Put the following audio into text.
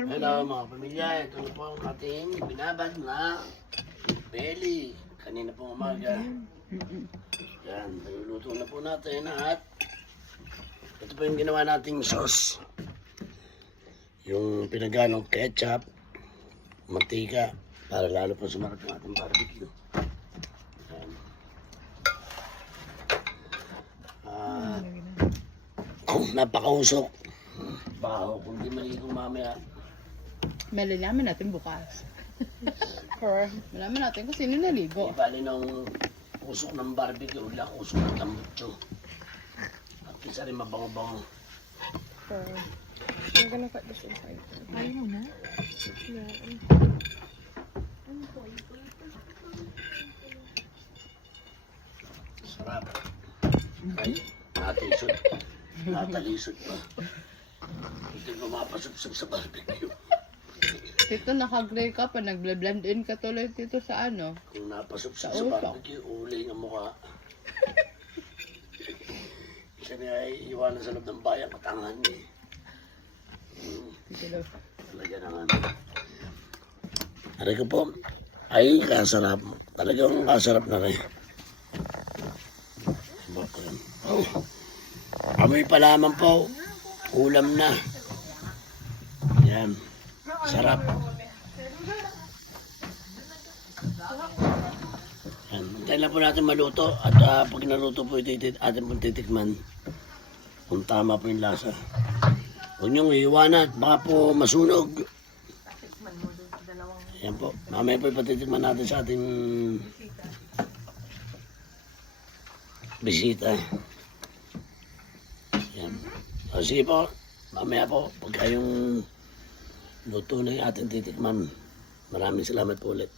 Hello mga pamilya, ito na po ang ating binabad na belly. Kanina po umaga. Yan, niluluto na po natin at ito po yung ginawa nating sauce. Yung pinaganong ketchup, mantika, para lalo po sumarap yung ating barbecue. Yan. Napakausok. Baho, kung di maligo mamaya. Malalaman natin bukas. Or malaman natin kung sino naligo. Ibali ng usok ng barbecue, ulang usok ng tambutso. At isa rin mabango-bango. Or, I'm gonna cut this inside. Ayaw mo na? Yeah. Sarap. Ay, natisod. Natalisod pa. Hindi mapasup-sup sa barbecue. Tito, naka-gray ka pa. Nag-blend in ka tuloy dito sa ano. Kung napasup-sup Sa sa usok. barbecue, uling ang mukha. Siya niya ay iwanan sa loob ng bayan, katangan niya. Tito, Talaga naman. Aray ko po, ay kasarap. Talagang kasarap na rin. Oh. Amoy pa lamang po. Ulam na. Yan. Sarap. Yan. Hintayin lang po natin maluto. At pag naluto po ito, atin po titikman. Kung tama po yung lasa. Huwag niyong iiwanan. Baka po masunog. Yan po. Mamaya po ipatitikman natin sa ating bisita. Yan. O sige po. Mamaya po. Pagka yung luto na yung ating titikman. Maraming salamat po ulit.